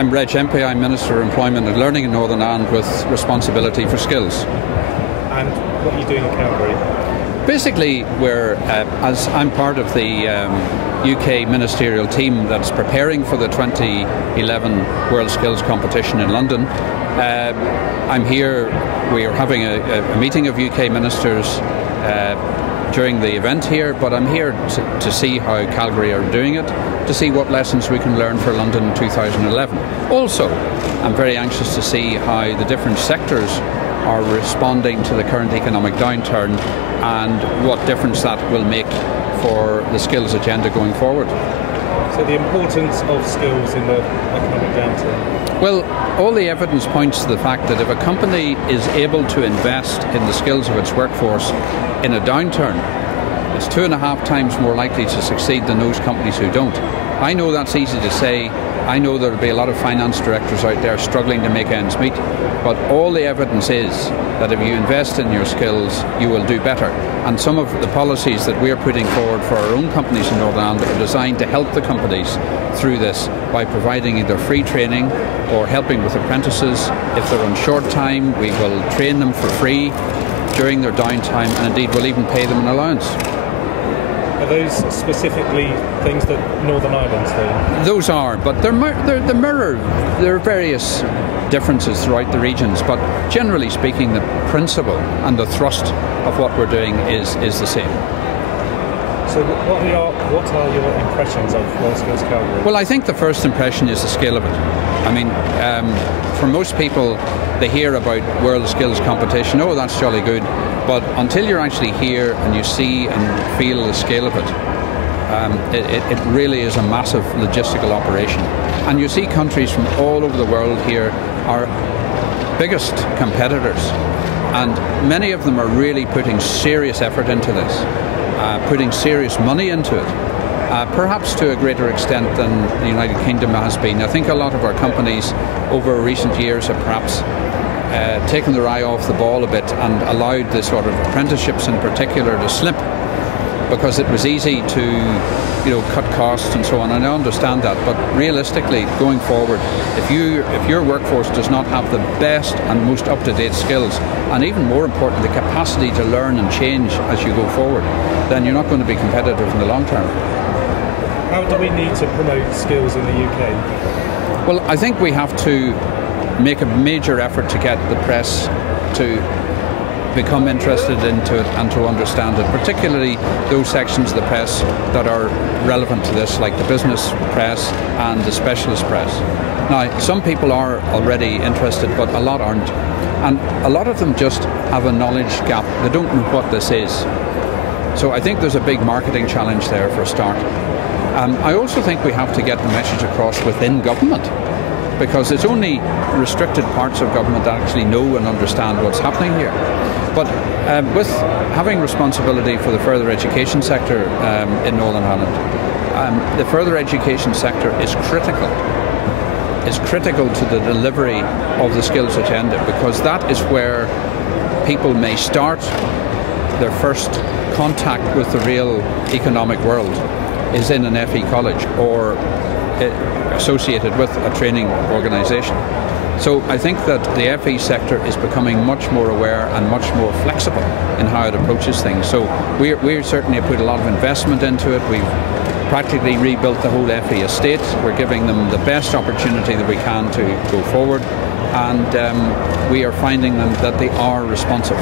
I'm Reg Empey. I'm Minister of Employment and Learning in Northern Ireland with responsibility for skills. And what are you doing in Calgary? Basically, as I'm part of the UK ministerial team that's preparing for the 2011 WorldSkills competition in London. I'm here. We are having a meeting of UK ministers during the event here, but I'm here to see how Calgary are doing it, to see what lessons we can learn for London in 2011. Also, I'm very anxious to see how the different sectors are responding to the current economic downturn and what difference that will make for the skills agenda going forward. So the importance of skills in the economic downturn? Well, all the evidence points to the fact that if a company is able to invest in the skills of its workforce in a downturn, it's 2.5 times more likely to succeed than those companies who don't. I know that's easy to say. I know there will be a lot of finance directors out there struggling to make ends meet, but all the evidence is that if you invest in your skills, you will do better. And some of the policies that we're putting forward for our own companies in Northern Ireland are designed to help the companies through this by providing either free training or helping with apprentices. If they're on short time, we will train them for free during their downtime, and indeed we'll even pay them an allowance. Are those specifically things that Northern Ireland's doing? Those are, but there are various differences throughout the regions, but generally speaking the principle and the thrust of what we're doing is the same. So what are your impressions of WorldSkills Calgary? Well, I think the first impression is the scale of it. I mean, for most people, they hear about WorldSkills competition, oh, that's jolly good, but until you're actually here and you see and feel the scale of it, it really is a massive logistical operation. And you see countries from all over the world here, our biggest competitors, and many of them are really putting serious effort into this, putting serious money into it, perhaps to a greater extent than the United Kingdom has been. I think a lot of our companies over recent years have perhaps taken their eye off the ball a bit and allowed the sort of apprenticeships in particular to slip, because it was easy to cut costs and so on, and I understand that, but realistically going forward, if your workforce does not have the best and most up-to-date skills, and even more important, the capacity to learn and change as you go forward, then you're not going to be competitive in the long term. How do we need to promote skills in the UK? Well, I think we have to make a major effort to get the press to become interested into it and to understand it, particularly those sections of the press that are relevant to this, like the business press and the specialist press. Now, some people are already interested, but a lot aren't. And a lot of them just have a knowledge gap. They don't know what this is. So I think there's a big marketing challenge there for a start. I also think we have to get the message across within government, because it's only restricted parts of government that actually know and understand what's happening here. But with having responsibility for the further education sector in Northern Ireland, the further education sector is critical. It's critical to the delivery of the skills agenda, because that is where people may start their first contact with the real economic world, is in an FE college or associated with a training organisation. So I think that the FE sector is becoming much more aware and much more flexible in how it approaches things. So we certainly have put a lot of investment into it. We've practically rebuilt the whole FE estate. We're giving them the best opportunity that we can to go forward, and we are finding them that they are responsive.